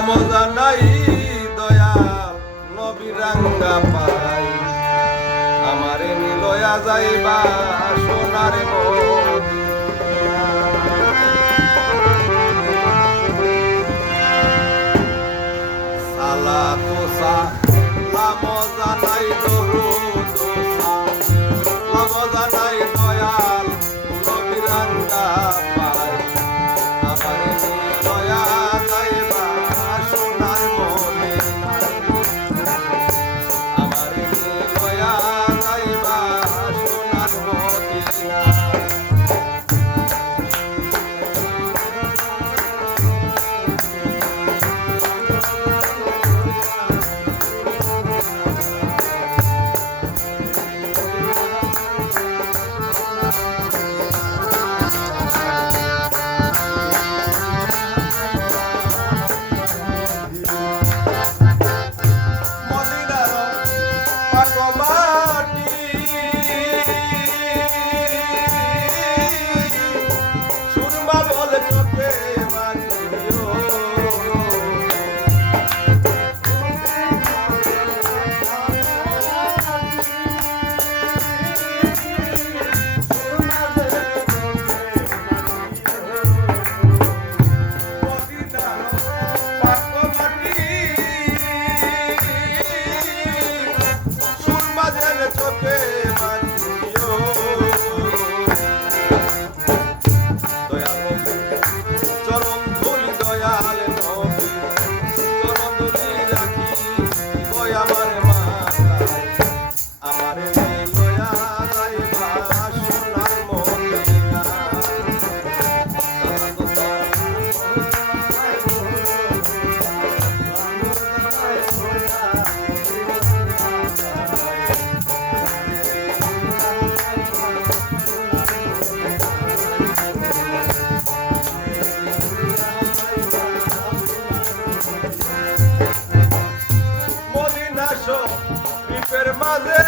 মজা নাই দয়াল নবী রাঙ্গা পাই আমারে নিলয়া যাইবা সোনার মদিনা সালা তোসা মজা নাই দরুদ মজা নাই দয়াল নবী রাঙ্গা পাই আমারে নিলয়া যাইবা সোনার মদিনা আমারে নিলয়া যাইবা সোনার মদিনা দ্বীপের মাঝে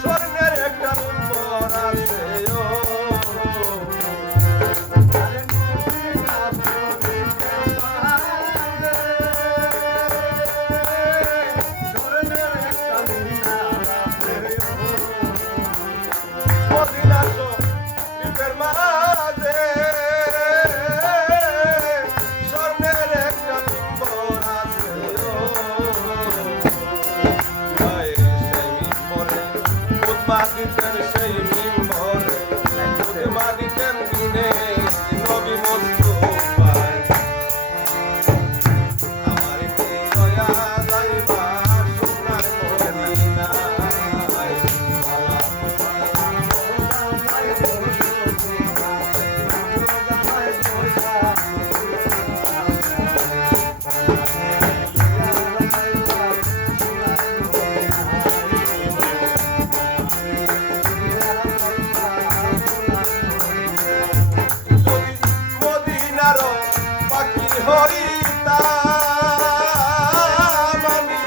স্বর্ণের একটা মিম্বর আছে দ্বীপের মাঝে দিতেন সেই মিম্বরে মা দিতেন দিনে নবী মুস্তাফায় আমার নিলয়া যাইবা সোনার মদিনা হইতাম আমি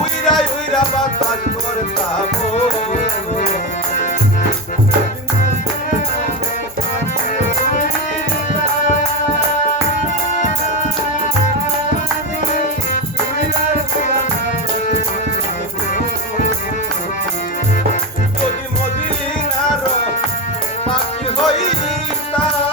উইরা উইরা বাতাস করতাম যদি মদিনার পাখি হইতাম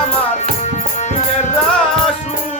আমার রাসূল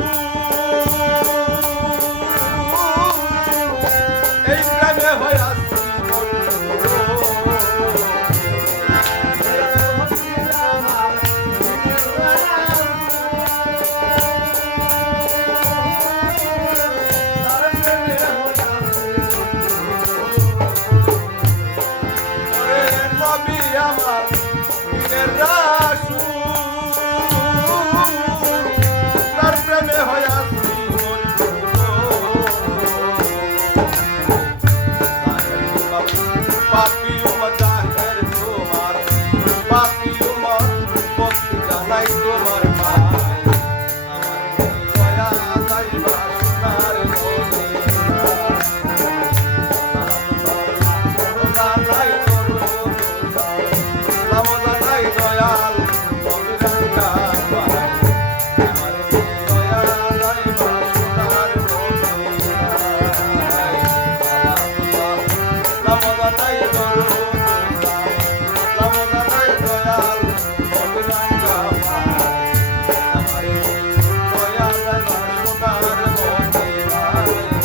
যাইবা